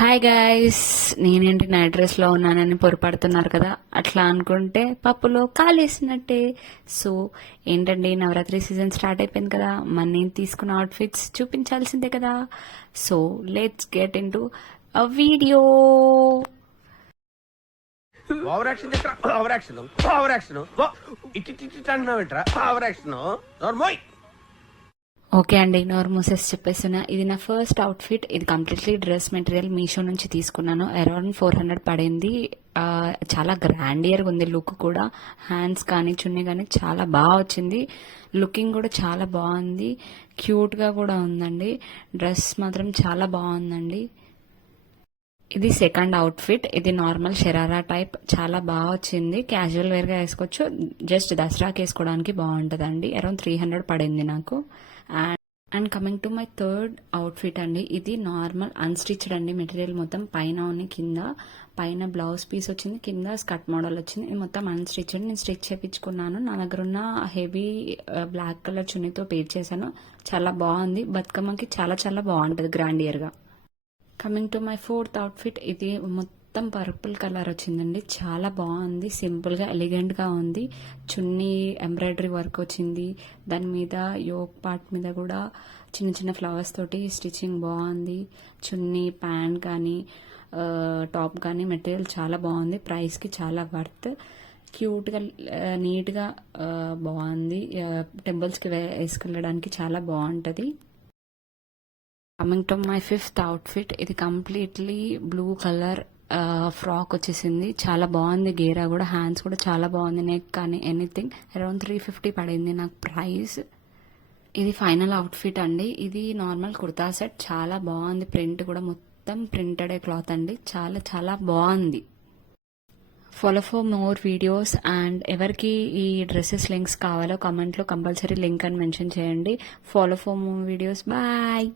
Hi guys, నేనేంటి night డ్రెస్లో ఉన్నానని పొరపడుతున్నారు కదా. అట్లా అనుకుంటే పప్పులో కాలేసినట్టే. సో ఏంటండి, నవరాత్రి సీజన్ స్టార్ట్ అయిపోయింది కదా, మరి నేను తీసుకున్న అవుట్ఫిట్స్ చూపించాల్సిందే కదా. So let's get in to a video. Over action over action over action ఇట్టి అంటున్నావేంట్రా ఓవర్ యాక్షన్ నోర్మోయ్. ఓకే అండి, నోరు మూసేసి చెప్పేస్తున్నా. ఇది నా ఫస్ట్ అవుట్ఫిట్. ఇది కంప్లీట్లీ డ్రెస్ మెటీరియల్ మీషో నుంచి తీసుకున్నాను. అరౌండ్ 400 పడింది. చాలా గ్రాండియర్గా ఉంది లుక్ కూడా. హ్యాండ్స్ కానీ చున్నీ కానీ చాలా బాగా వచ్చింది. లుకింగ్ కూడా చాలా బాగుంది, క్యూట్గా కూడా ఉందండి. డ్రెస్ మాత్రం చాలా బాగుందండి. ఇది సెకండ్ అవుట్ఫిట్. ఇది నార్మల్ షరారా టైప్, చాలా బాగా వచ్చింది. క్యాజువల్ వేర్గా వేసుకోవచ్చు, జస్ట్ దసరాకి వేసుకోవడానికి బాగుంటుందండి. అరౌండ్ 300 పడింది నాకు. And coming to my third outfit అండి. ఇది నార్మల్ అన్స్టిచ్డ్ అండి. మెటీరియల్ మొత్తం పైన ఉంది, కింద పైన బ్లౌజ్ పీస్ వచ్చింది, కింద స్కర్ట్ మోడల్ వచ్చింది. ఇది మొత్తం అన్స్టిచ్డ్. నేను స్టిచ్ చేయించుకున్నాను. నా దగ్గర ఉన్న హెవీ బ్లాక్ కలర్ చున్నీతో పేర్ చేశాను. చాలా బాగుంది. బతుకమ్మకి చాలా చాలా బాగుంటుంది గ్రాండియర్గా. Coming to my fourth outfit. ఇది మొత్తం పర్పుల్ కలర్ వచ్చిందండి. చాలా బాగుంది, సింపుల్గా ఎలిగెంట్గా ఉంది. చున్నీ ఎంబ్రాయిడరీ వర్క్ వచ్చింది. దాని మీద యోక్ పార్ట్ మీద కూడా చిన్న చిన్న ఫ్లవర్స్ తోటి స్టిచ్చింగ్ బాగుంది. చున్నీ, ప్యాంట్ కానీ టాప్ కానీ మెటీరియల్ చాలా బాగుంది. ప్రైస్కి చాలా వర్త్. క్యూట్గా నీట్గా బాగుంది. టెంపుల్స్కి వేసుకెళ్ళడానికి చాలా బాగుంటుంది. Coming to my fifth outfit. ఇది కంప్లీట్లీ బ్లూ కలర్ ఫ్రాక్ వచ్చేసింది. చాలా బాగుంది. గేరా కూడా, హ్యాండ్స్ కూడా చాలా బాగుంది. నెక్ కానీ ఎనీథింగ్. అరౌండ్ 350 పడింది నాకు ప్రైస్. ఇది ఫైనల్ అవుట్ఫిట్ అండి. ఇది నార్మల్ కుర్తా సెట్. చాలా బాగుంది. ప్రింట్ కూడా మొత్తం ప్రింటెడ్ క్లాత్ అండి. చాలా చాలా బాగుంది. Follow for more videos. And ఎవరికి ఈ డ్రెస్సెస్ లింక్స్ కావాలో కమెంట్లో కంపల్సరీ లింక్ అని మెన్షన్ చేయండి. Follow for more videos. Bye.